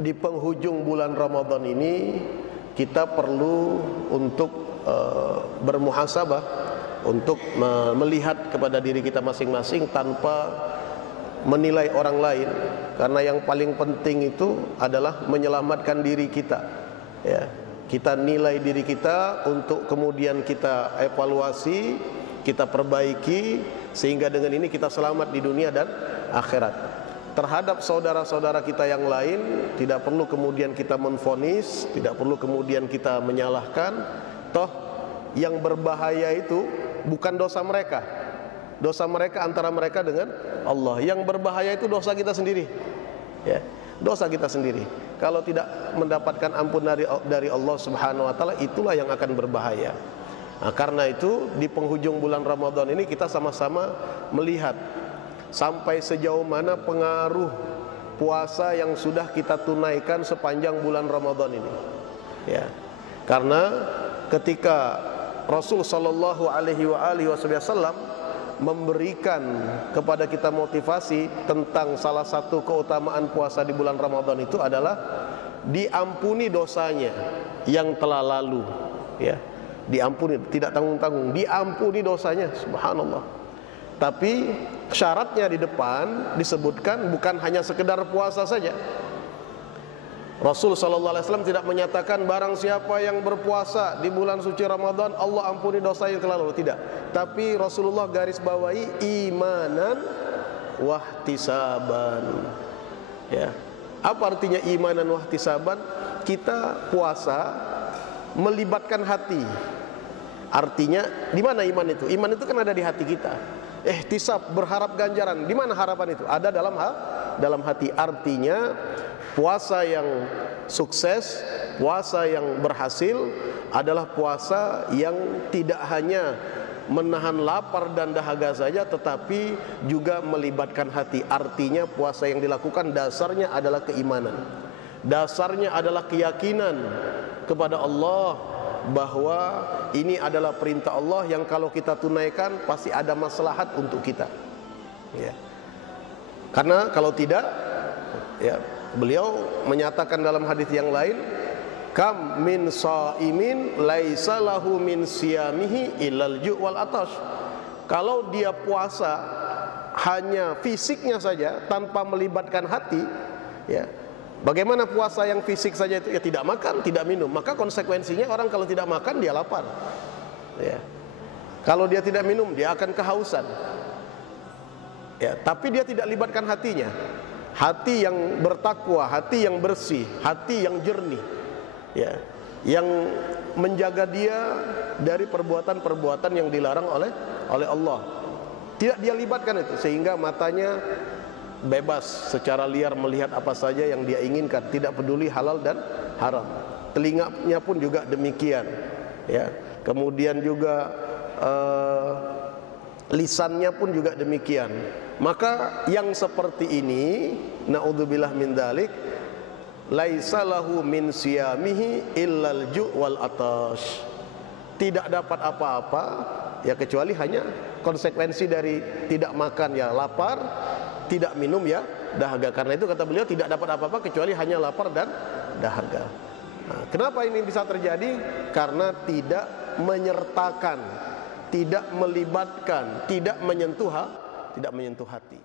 di penghujung bulan Ramadan ini kita perlu untuk bermuhasabah, untuk melihat kepada diri kita masing-masing tanpa menilai orang lain, karena yang paling penting itu adalah menyelamatkan diri kita, ya. Kita nilai diri kita untuk kemudian kita evaluasi, kita perbaiki, sehingga dengan ini kita selamat di dunia dan akhirat. Terhadap saudara-saudara kita yang lain tidak perlu kemudian kita menvonis, tidak perlu kemudian kita menyalahkan. Toh yang berbahaya itu bukan dosa mereka. Dosa mereka antara mereka dengan Allah. Yang berbahaya itu dosa kita sendiri, ya, dosa kita sendiri. Kalau tidak mendapatkan ampun dari Allah Subhanahu wa taala, itulah yang akan berbahaya. Nah, karena itu di penghujung bulan Ramadan ini kita sama-sama melihat sampai sejauh mana pengaruh puasa yang sudah kita tunaikan sepanjang bulan Ramadan ini, ya. Karena ketika Rasul sallallahu alaihi wasallam memberikan kepada kita motivasi tentang salah satu keutamaan puasa di bulan Ramadan itu adalah diampuni dosanya yang telah lalu, ya. Diampuni, tidak tanggung-tanggung, diampuni dosanya, subhanallah. Tapi syaratnya di depan disebutkan bukan hanya sekedar puasa saja. Rasul sallallahu alaihi wasallam tidak menyatakan barang siapa yang berpuasa di bulan suci Ramadan Allah ampuni dosa yang telah lalu, tidak. Tapi Rasulullah garis bawahi imanan wahtisaban, ya. Apa artinya imanan wahtisaban? Kita puasa melibatkan hati. Artinya di mana iman itu? Iman itu kan ada di hati kita. Ihtisab, berharap ganjaran. Di mana harapan itu? Ada dalam hati. Artinya puasa yang sukses, puasa yang berhasil adalah puasa yang tidak hanya menahan lapar dan dahaga saja, tetapi juga melibatkan hati. Artinya puasa yang dilakukan dasarnya adalah keimanan, dasarnya adalah keyakinan kepada Allah bahwa ini adalah perintah Allah yang kalau kita tunaikan pasti ada maslahat untuk kita, ya. Karena kalau tidak, ya, beliau menyatakan dalam hadis yang lain, kam min shaimin laisa lahu min siyamihi illal ju' wal atash. Kalau dia puasa hanya fisiknya saja tanpa melibatkan hati, ya, bagaimana puasa yang fisik saja itu? Ya tidak makan, tidak minum. Maka konsekuensinya orang kalau tidak makan dia lapar, ya. Kalau dia tidak minum dia akan kehausan, ya. Tapi dia tidak libatkan hatinya. Hati yang bertakwa, hati yang bersih, hati yang jernih, ya, yang menjaga dia dari perbuatan-perbuatan yang dilarang oleh Allah. Tidak dia libatkan itu, sehingga matanya bebas secara liar melihat apa saja yang dia inginkan, tidak peduli halal dan haram. Telinganya pun juga demikian, ya. Kemudian juga lisannya pun juga demikian. Maka yang seperti ini, naudzubillah min dzalik, laisa lahu min siyamihi illal ju' wal atash. Tidak dapat apa-apa ya kecuali hanya konsekuensi dari tidak makan ya lapar, tidak minum ya dahaga. Karena itu kata beliau tidak dapat apa-apa kecuali hanya lapar dan dahaga. Nah, kenapa ini bisa terjadi? Karena tidak menyertakan, tidak melibatkan, tidak menyentuh hati.